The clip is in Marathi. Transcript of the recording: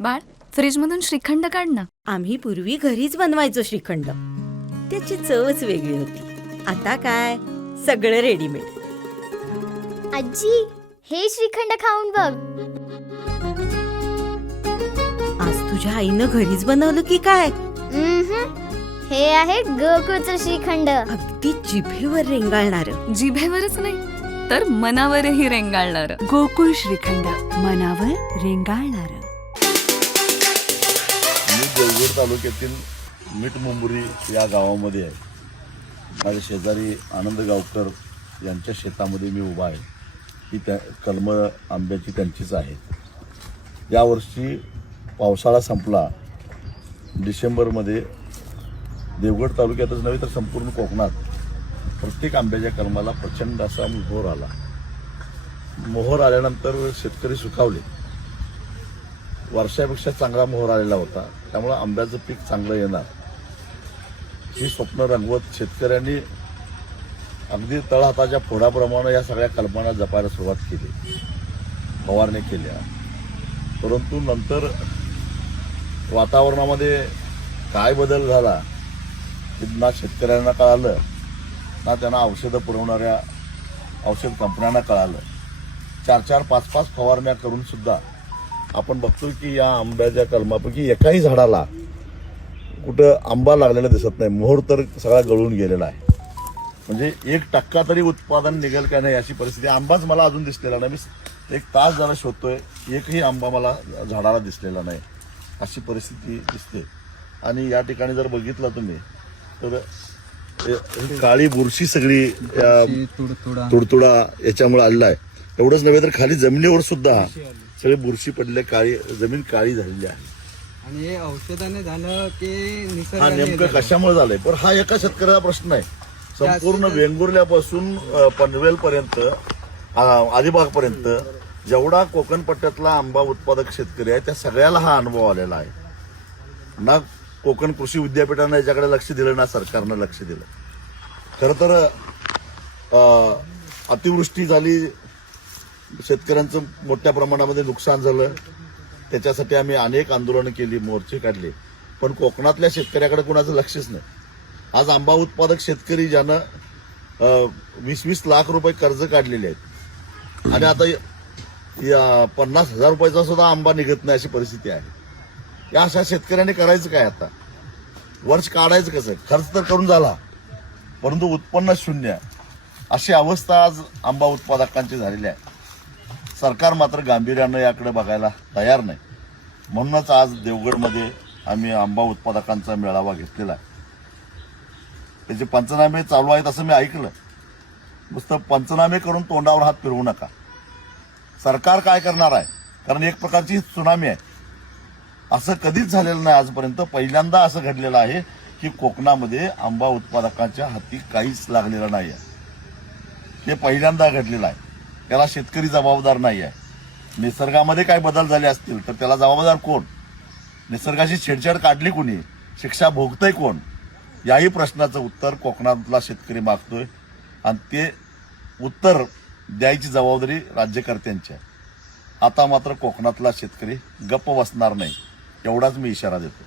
बाळ, फ्रीजमधून श्रीखंड काढ ना. आम्ही पूर्वी घरीच बनवायचो श्रीखंड. त्याची चवच वेगळी होती. आता काय सगळं रेडीमेड. आजी, हे श्रीखंड खाऊन बघ. आज तुझ्या आईनं घरीच बनवलं की काय? हे आहे गोकुळचं श्रीखंड. अगदी जिभेवर रेंगाळणार. जिभेवरच नाही तर मनावरही रेंगाळणार. गोकुळ श्रीखंड, मनावर रेंगाळणार. मी देवगड तालुक्यातील मिठमुंबरी या गावामध्ये आहे. माझ्या शेजारी आनंद गावकर यांच्या शेतामध्ये मी उभा आहे. ही त्या कलमं आंब्याची त्यांचीच आहे. यावर्षी पावसाळा संपला. डिसेंबरमध्ये देवगड तालुक्यातच नव्हे तर संपूर्ण कोकणात प्रत्येक आंब्याच्या कलमाला प्रचंड असा मोहर आला. मोहर आल्यानंतर शेतकरी सुखावले. वर्षापेक्षा चांगला मोहर आलेला होता. त्यामुळे आंब्याचं पीक चांगलं येणार ही स्वप्न रंगवत शेतकऱ्यांनी अगदी तळहाताच्या फोडाप्रमाणे या सगळ्या कल्पना जपायला सुरुवात केली. फवारणी केल्या. परंतु नंतर वातावरणामध्ये काय बदल झाला ना शेतकऱ्यांना कळालं ना त्यांना औषधं पुरवणाऱ्या औषध कंपन्यांना कळालं. 4-4, 5-5 फवारण्या करून सुद्धा आपण बघतो की या आंब्याच्या कलमापैकी एकाही झाडाला कुठं आंबा लागलेला दिसत नाही. मोहर तर सगळा गळून गेलेला आहे. म्हणजे 1% तरी उत्पादन निघेल का नाही अशी परिस्थिती. आंबाच मला अजून दिसलेला नाही. मी 1 तास जरा शोधतोय, एकही आंबा मला झाडाला दिसलेला नाही अशी परिस्थिती दिसते. आणि या ठिकाणी जर बघितलं तुम्ही तर काळी बुरशी सगळी तुडतुडा याच्यामुळे आलेला आहे. एवढंच नव्हे तर खाली जमिनीवर सुद्धा सगळे बुरशी पडले, काळी जमीन काळी झालेली आहे. आणि हे औषधाने झालं की हा निसर्गाने नेमकं झालं? कशामुळे झालंय? पण हा एका शेतकऱ्याचा प्रश्न आहे. संपूर्ण वेंगुर्ल्यापासून पनवेल पर्यंत, अलिबाग पर्यंत जेवढा कोकण पट्ट्यातला आंबा उत्पादक शेतकरी आहे त्या सगळ्याला हा अनुभव आलेला आहे. ना कोकण कृषी विद्यापीठानं याच्याकडे लक्ष दिलं ना सरकारनं लक्ष दिलं. खरं तर अतिवृष्टी झाली, शेतकऱ्यांचं मोठ्या प्रमाणामध्ये नुकसान झालं. त्याच्यासाठी आम्ही अनेक आंदोलनं केली, मोर्चे काढले. पण कोकणातल्या शेतकऱ्याकडे कुणाचं लक्षच नाही. आज आंबा उत्पादक शेतकरी ज्यानं 20-20 लाख रुपये कर्ज काढलेले आहेत आणि आता 50,000 रुपयाचा सुद्धा आंबा निघत नाही अशी परिस्थिती आहे. या अशा शेतकऱ्यांनी करायचं काय? आता वर्ष काढायचं कसं? खर्च तर करून झाला परंतु उत्पन्न शून्य अशी अवस्था आज आंबा उत्पादकांची झालेली आहे. सरकार मात्र गांभीर्यानं याकडे बघायला तयार नाही. म्हणूनच आज देवगडमध्ये आम्ही आंबा उत्पादकांचा मेळावा घेतलेला आहे. त्याचे पंचनामे चालू आहेत असं मी ऐकलं. नुसतं पंचनामे करून तोंडावर हात फिरवू नका. सरकार काय करणार आहे? कारण एक प्रकारची त्सुनामी आहे. असं कधीच झालेलं नाही आजपर्यंत. पहिल्यांदा असं घडलेलं आहे की कोकणामध्ये आंबा उत्पादकांच्या हाती काहीच लागलेलं नाही आहे. हे पहिल्यांदा घडलेलं आहे. त्याला शेतकरी जबाबदार नाही आहे. निसर्गामध्ये काय बदल झाले असतील तर त्याला जबाबदार कोण? निसर्गाची छेडछाड काढली कोणी? शिक्षा भोगतंय कोण? याही प्रश्नाचं उत्तर कोकणातला शेतकरी मागतोय आणि ते उत्तर द्यायची जबाबदारी राज्यकर्त्यांची आहे. आता मात्र कोकणातला शेतकरी गप्प बसणार नाही एवढाच मी इशारा देतो.